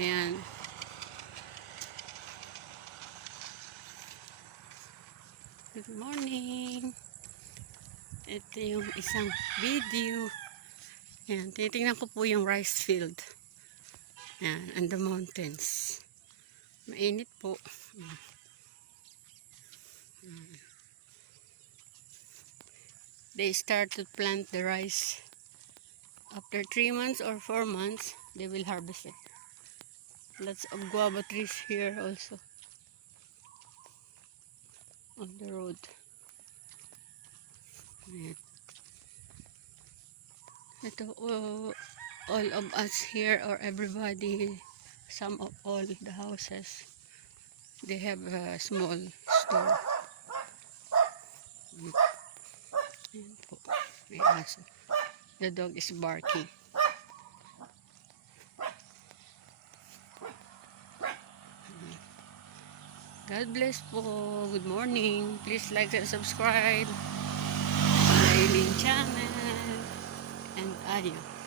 Ayan. Good morning. Ito yung isang video. Ayan, titingnan ko po yung rice field. Ayan, and the mountains. Mainit po. They start to plant the rice. After 3 months or 4 months, they will harvest it. Lots of guava trees here also. On the road. Ayan. Ito, all of us here, or everybody, some of all the houses, they have a small store. Ayan po. May aso. The dog is barking. God bless po. Good morning. Please like and subscribe. Aileen channel. And adios.